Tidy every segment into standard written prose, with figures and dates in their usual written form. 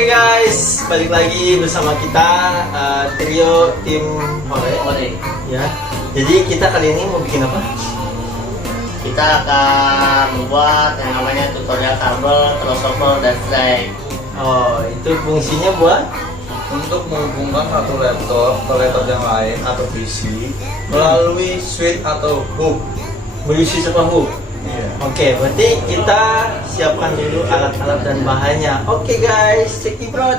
Oke guys, balik lagi bersama kita trio tim Hore. Ya. Jadi kita kali ini mau bikin apa? Kita akan membuat yang namanya tutorial kabel, crossover, dan strike. Oh, itu fungsinya buat Untuk menghubungkan satu laptop ke laptop yang lain atau PC melalui switch atau hub. berisi separuh. Iya. Oke, berarti kita siapkan dulu alat-alat dan bahannya. Oke guys, check it out.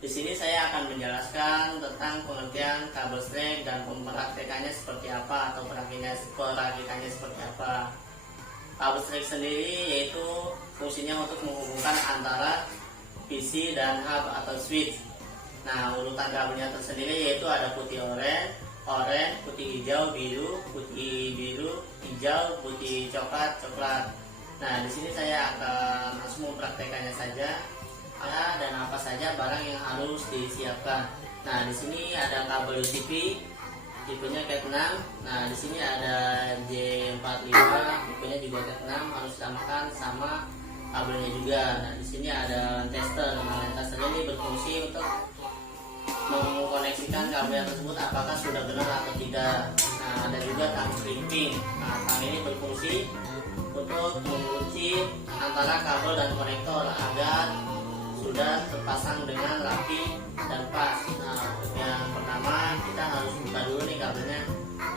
Di sini saya akan menjelaskan tentang pengertian kabel strike dan pemakaiannya seperti apa atau perakitannya seperti apa. Kabel strike sendiri yaitu fungsinya untuk menghubungkan antara PC dan hub atau switch. Nah, urutan kabelnya tersendiri yaitu ada putih oranye, putih hijau, biru, putih biru, hijau, putih coklat. Nah, di sini saya akan langsung mempraktekannya saja. Dan apa saja barang yang harus disiapkan. Nah, di sini ada kabel UCP, tipenya Cat 6. Nah, di sini ada J45, tipenya juga Cat 6, harus disamakan sama kabelnya juga. Nah, di sini ada tester. Nah, tester ini berfungsi untuk mengkoneksikan kabel tersebut apakah sudah benar atau tidak. Nah, ada juga tang stripping. Nah, tang ini berfungsi untuk mengunci antara kabel dan konektor agar sudah terpasang dengan rapi dan pas. Nah, untuk yang pertama kita harus buka dulu nih kabelnya.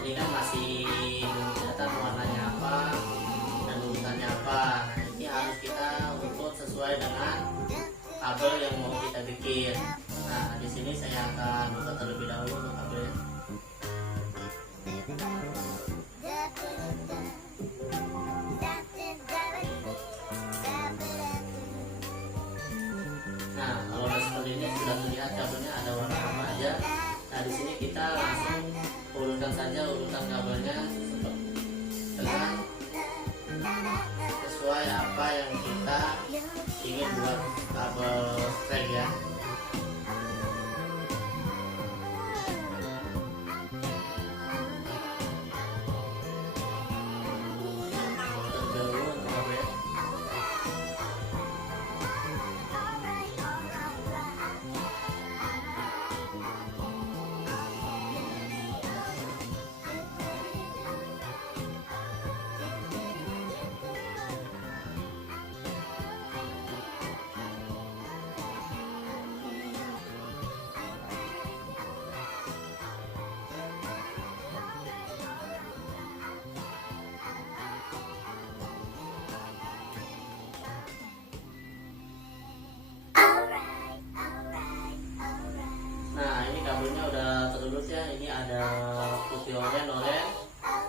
Ini kan masih belum kelihatan warnanya apa dan urutannya apa. Nah, ini harus kita ukur sesuai dengan kabel yang mau kita bikin. Nah, di sini saya akan buka terlebih dahulu untuk kabelnya. Nah, kalau seperti ini sudah terlihat kabelnya ada warna apa aja. Nah, di sini kita langsung urutkan saja urutan kabelnya dengan sesuai apa yang kita ingin buat kabel strike ya. Kabelnya udah terurut ya. Ini ada putih oranye,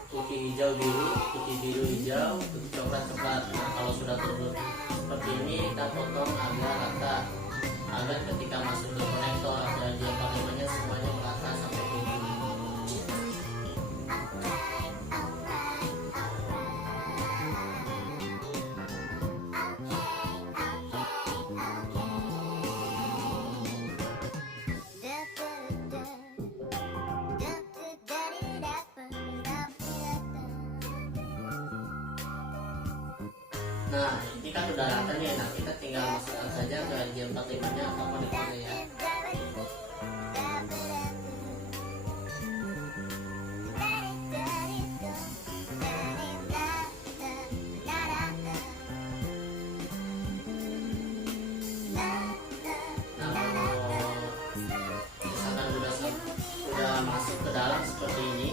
putih hijau biru, putih biru hijau, putih coklat. Nah, kalau sudah terurut seperti ini kita potong agak rata agar ketika masuk ke konektor atau J45 nya semuanya merata sampai ke ujung. Nah, ini kan udah rata nih. Nah, kita tinggal masukkan saja ke J45 nya atau konektornya ya. Nah, kalau misalkan udah masuk ke dalam seperti ini,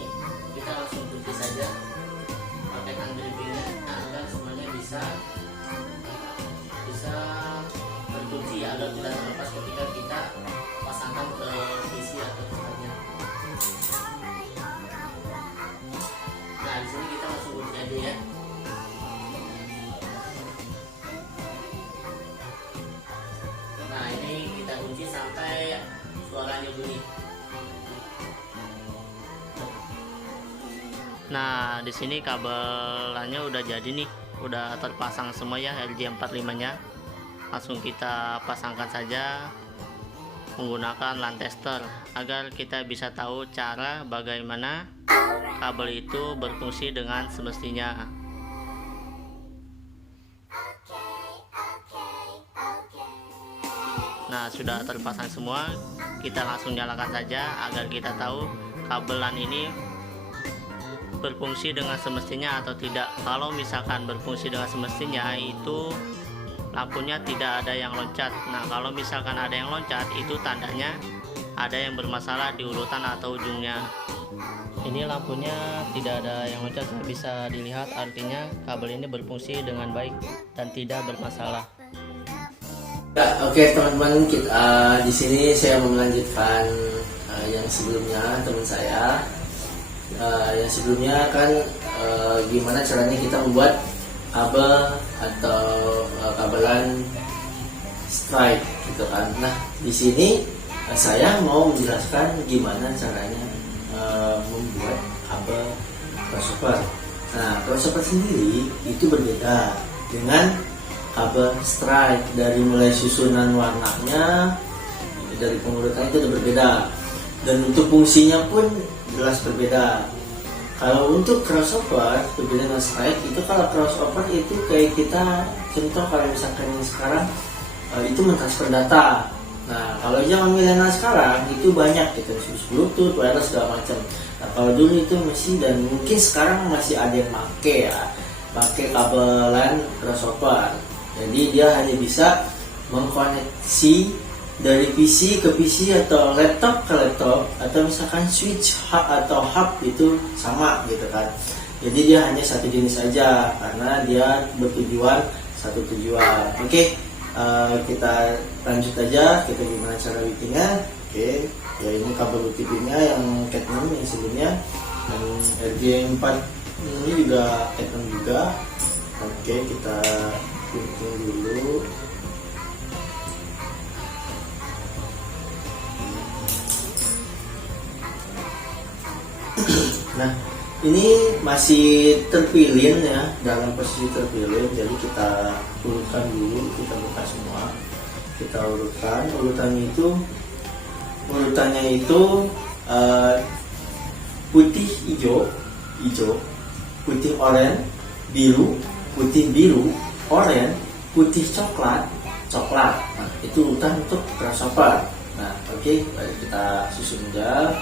kita langsung tutup saja pakai tang drippingnya agar semuanya bisa berfungsi agar tidak terlepas ketika kita Nah, di sini kabelannya udah jadi nih, udah terpasang semua ya LJ45-nya. Langsung kita pasangkan saja menggunakan LAN tester agar kita bisa tahu cara bagaimana kabel itu berfungsi dengan semestinya. Nah, sudah terpasang semua, kita langsung nyalakan saja agar kita tahu kabel LAN ini berfungsi dengan semestinya atau tidak. Kalau misalkan berfungsi dengan semestinya, itu lampunya tidak ada yang loncat. Nah, kalau misalkan ada yang loncat, itu tandanya ada yang bermasalah di urutan atau ujungnya. Ini lampunya tidak ada yang loncat, bisa dilihat, artinya kabel ini berfungsi dengan baik dan tidak bermasalah. Ya, oke teman-teman, di sini saya mau melanjutkan yang sebelumnya teman saya. Yang sebelumnya kan gimana caranya kita membuat kabel atau kabelan strike gitu kan. Nah, di sini saya mau menjelaskan gimana caranya membuat kabel crossover. Nah, crossover sendiri itu berbeda dengan kabel strike. Dari mulai susunan warnanya, dari pengurutannya itu udah berbeda, dan untuk fungsinya pun jelas berbeda. Kalau untuk crossover berbeda dengan strike. Itu kalau crossover itu kayak kita contoh kalau misalkan sekarang itu mentransfer data. Nah, kalau zaman milenial sekarang itu banyak gitu, Bluetooth, wireless segala macam. Nah, kalau dulu itu masih, dan mungkin sekarang masih ada yang pakai kabelan crossover. Jadi dia hanya bisa mengkoneksi dari PC ke PC atau laptop ke laptop, atau misalkan switch hub atau hub itu sama gitu kan. Jadi dia hanya satu jenis saja karena dia bertujuan satu tujuan. Oke, kita lanjut aja, kita gimana cara bikinnya. Oke, ya ini kabel UTP-nya yang Cat 6 yang sebelumnya, dan RJ4 ini juga Cat 6 juga. Oke, kita gunting dulu. Nah, ini masih terpilih ya, dalam posisi terpilih. Jadi kita urutkan dulu, kita buka semua, kita urutkan. Urutannya itu putih hijau, putih oranye, biru, putih biru, oranye, putih coklat. Nah, itu urutan untuk crossover. Nah, oke, mari kita susun aja.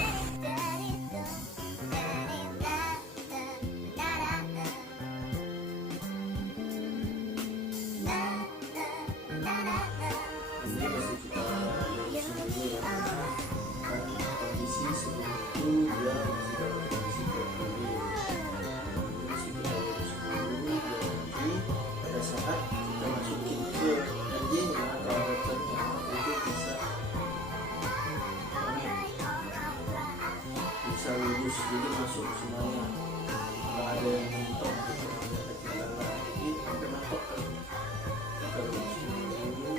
Bisa lurus, jadi masuk semuanya, nggak ada yang mentok gitu, ada ketinggalan, jadi hampir mentok kan. Kita lurus dulu.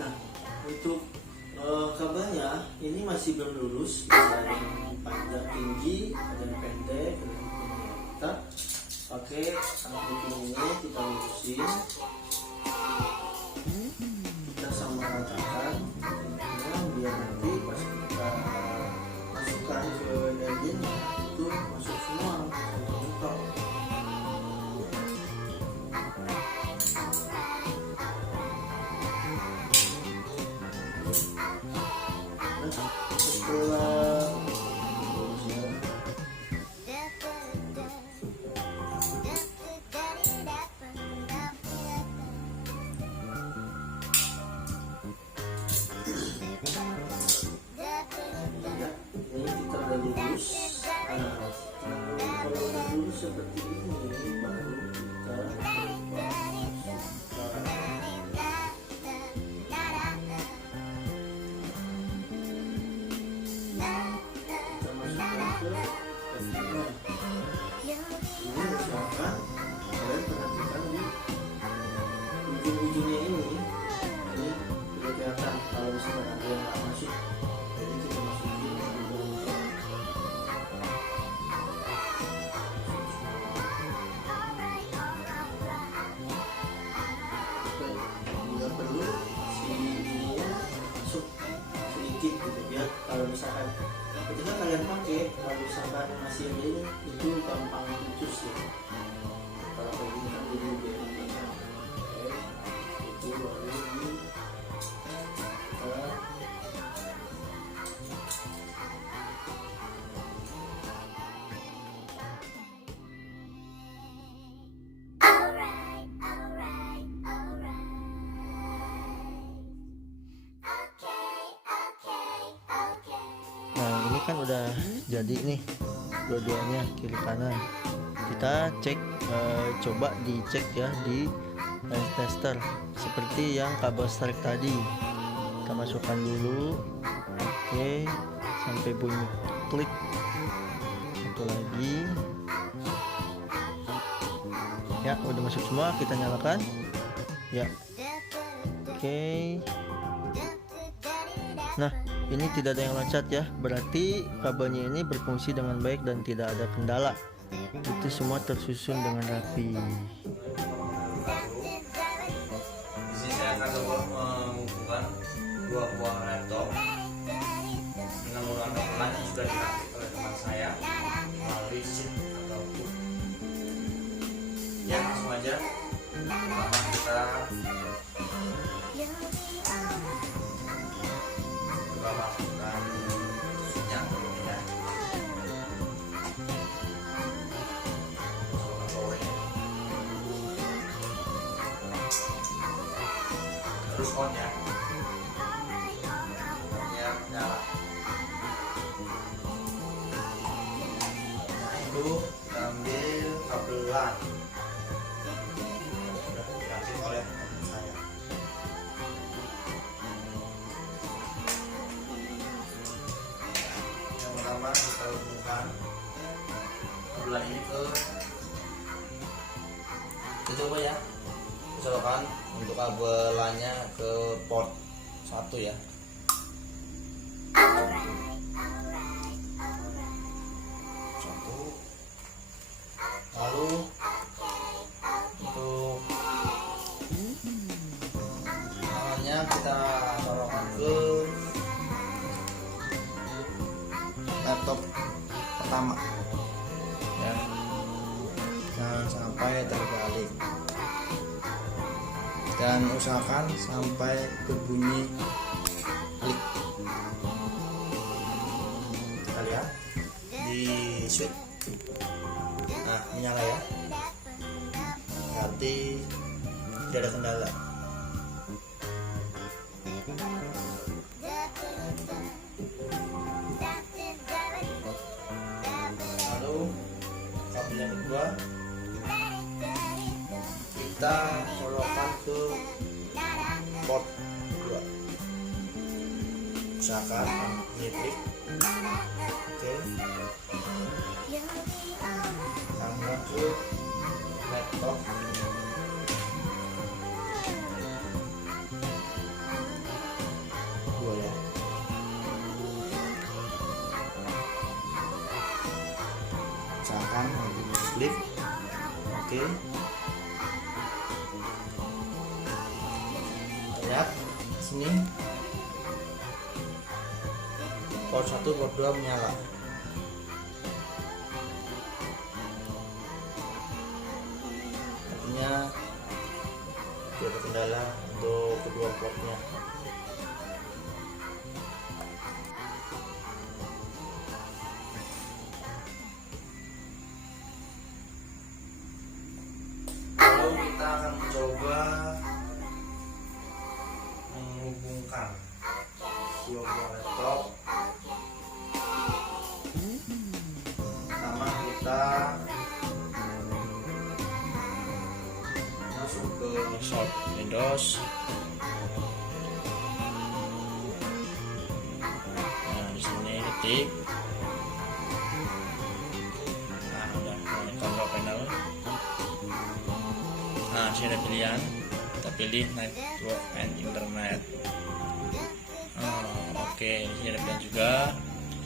Nah, untuk kabelnya ini masih belum lurus, ada yang panjang tinggi, ada yang pendek, ada yang tinggi. Kita pakai putih ini, kita lurusin, kita sama ratakan, biar nanti pas kita masukkan ke dagingnya itu masuk semua, mentok. Setelah ini kita udah lurus. Kalau udah lurus seperti ini, baru kita masukkan ke dagingnya. misalkan ketika kalian pakai, kalau misalkan masih link itu gampang putus ya. Kalau kayak gini kan jadi lebih enak. Oke, itu baru di Nah ini kan udah jadi nih dua-duanya kiri kanan. Kita cek, coba dicek ya di line tester seperti yang kabel strike tadi. Kita masukkan dulu, oke, sampai bunyi klik. Satu lagi, ya udah masuk semua. Kita nyalakan, ya, oke. Nah ini tidak ada yang loncat ya, berarti kabelnya ini berfungsi dengan baik dan tidak ada kendala. Itu semua tersusun dengan rapi. Di sini saya akan coba menghubungkan dua buah laptop dengan menggunakan kabel yang sudah dirakit oleh teman saya melalui SIM atau boot. Ya langsung aja. Pertama kita masukkan minyak ya. Terus on ya, minyak nyala. Nah itu kita ambil kabel LAN sudah dirakit oleh teman saya. Yang pertama kita hubungkan kabel LAN ini ke, kita coba ya, misalkan untuk kabel LAN-nya ke port 1 ya. Satu. Lalu untuk LAN-nya kita colokkan ke laptop pertama ya, jangan sampai terbalik dan usahakan sampai berbunyi klik. Kita lihat di switch, nah menyala ya, berarti tidak ada kendala. Lalu kabel yang kedua kita colokkan ke port 2, usahakan klik, oke, tambah ke laptop dua ya. Usahakan klik, oke. Lihat sini port 1 port 2 menyala. Artinya tidak ada kendala untuk kedua portnya. Lalu kita akan mencoba menghubungkan dua buah laptop. Pertama kita masuk ke short Windows. Nah di sini ketik. Nah udah control panel. Nah sini ada pilihan. Kita pilih network and internet. Oke, di sini ada pilihan juga.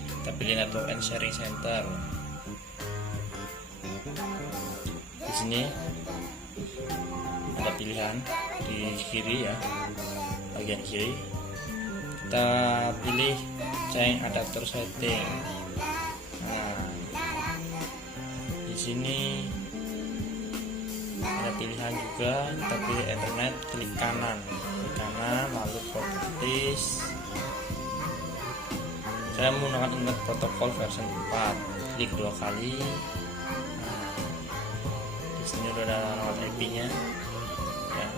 Kita pilih network and sharing center. Di sini ada pilihan di kiri ya, bagian kiri. Kita kita pilih change adapter setting. Nah, di sini ada pilihan juga, kita pilih Ethernet, klik kanan lalu properties. Saya menggunakan internet protokol versi 4, klik 2 kali. Nah, di sini udah ada alamat IP-nya ya,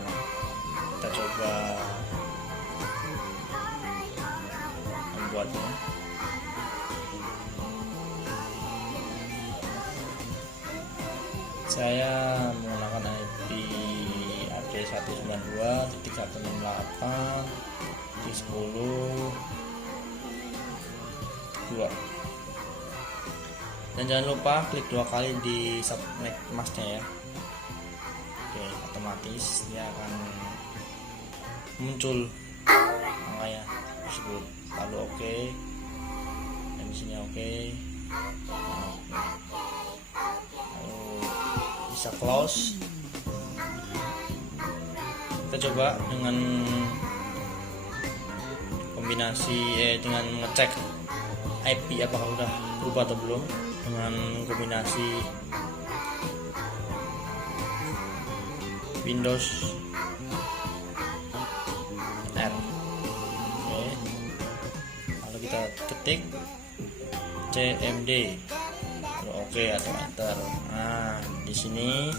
kita coba membuatnya. Saya menggunakan IP address 192.168.10.2. Dan jangan lupa klik 2 kali di subnet masknya ya. Oke, otomatis dia akan muncul angkanya tersebut. Lalu oke, dan di sini oke. Lalu bisa close. Kita coba dengan kombinasi dengan ngecek IP apakah udah berubah atau belum dengan kombinasi Windows R. Oke. Lalu kita ketik CMD, lalu oke atau enter. Nah, di sini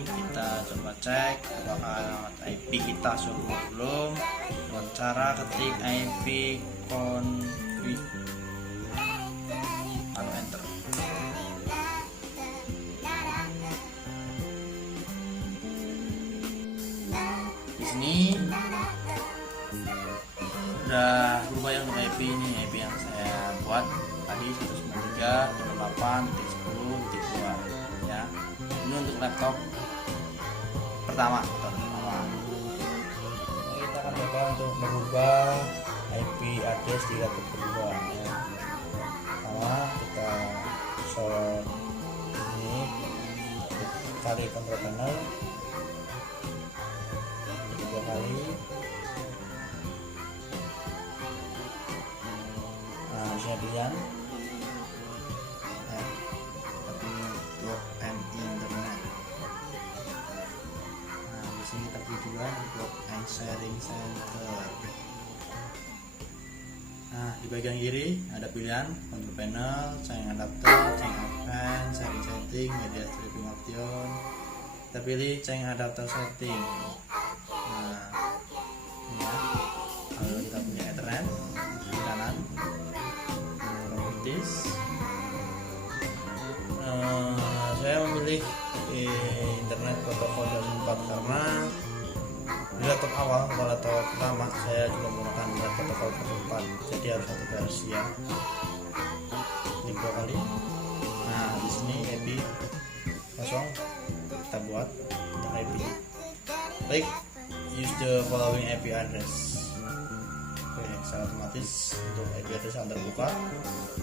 kita coba cek apakah alamat IP kita sudah belum dengan cara ketik IP config lalu enter. Di sini udah berubah yang IP ini, IP yang saya buat tadi 193.8.10.2 ya. Ini untuk laptop pertama. Kita akan coba untuk merubah IP address di laptop kedua ya. Pertama kita select ini, cari control panel, kedua kali. Nah, saya pilihan network and internet. Nah, di sini kita pilih juga network and sharing center. Nah, di bagian kiri ada pilihan control panel, change adapter, change advanced, sharing setting, media streaming option. Kita pilih change adapter setting. Nah, ini ya. Lalu kita punya Ethernet di kanan, properties. Saya memilih internet protokol versi 4 karena di laptop awal atau laptop pertama saya juga menggunakan internet protokol versi 4, jadi harus satu versi ya. Klik 2 kali. Nah, di sini IP kosong kita buat untuk IP. Klik use the following IP address. Oke, secara otomatis untuk IP address yang terbuka.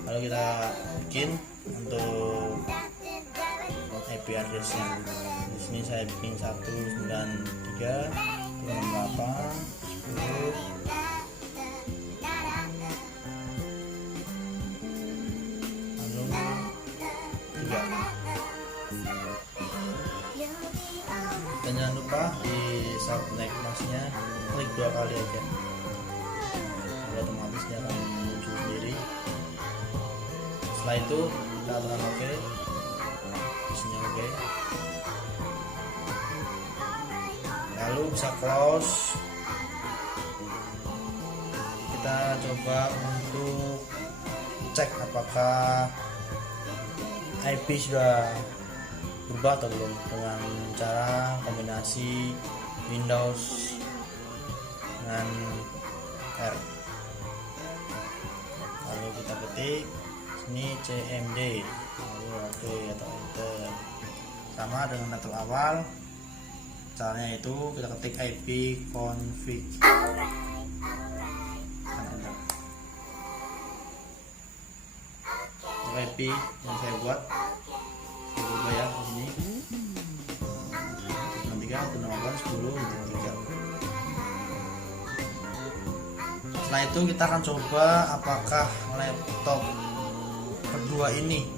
Lalu kita bikin untuk IP addressnya. Di sini saya bikin 193.168.10. Lalu 3. Dan jangan lupa di subnet masknya klik 2 kali aja. Otomatis dia akan muncul sendiri. Setelah itu kita tekan OK, isinya OK, lalu bisa close. Kita coba untuk cek apakah IP sudah berubah atau belum dengan cara kombinasi Windows dengan R. Lalu kita ketik sini CMD, lalu oke atau enter. Sama dengan laptop awal, caranya itu kita ketik IP config dan enter. Untuk IP yang saya buat saya ubah ya di sini 193.168.10.3. Setelah itu kita akan coba apakah laptop kedua ini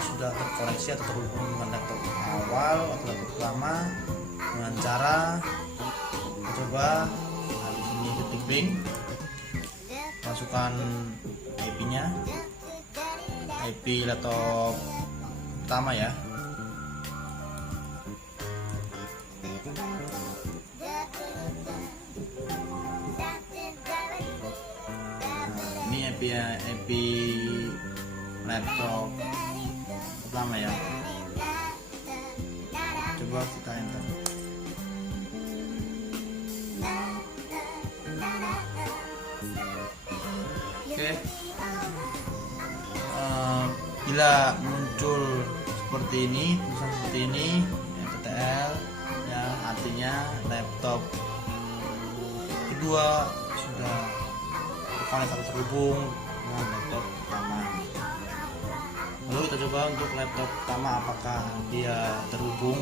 sudah terkoneksi atau terhubung dengan laptop awal atau laptop lama dengan cara kita coba di sini ketik Bing, masukkan IP-nya, IP laptop pertama ya. Ini IP laptop pertama ya. Coba kita enter. Oke. Bila muncul seperti ini, tulisan seperti ini, TTL ya, artinya laptop kedua sudah terkoneksi atau terhubung dengan laptop pertama. Lalu kita coba untuk laptop pertama apakah dia terhubung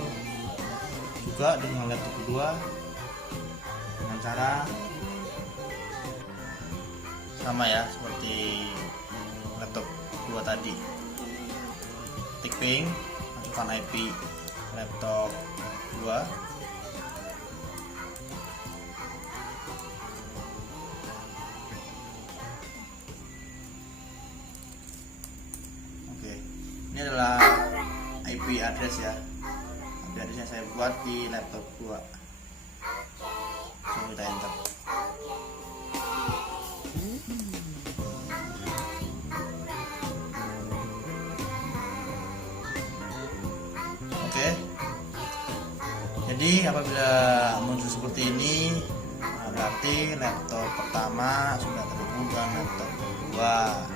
juga dengan laptop kedua dengan cara sama ya seperti laptop kedua tadi. Ketik Bing, masukkan IP laptop kedua. Ini adalah IP address ya. IP address yang saya buat di laptop gua. Coba kita enter. Oke. Jadi apabila muncul seperti ini, berarti laptop pertama sudah terhubung dengan laptop kedua.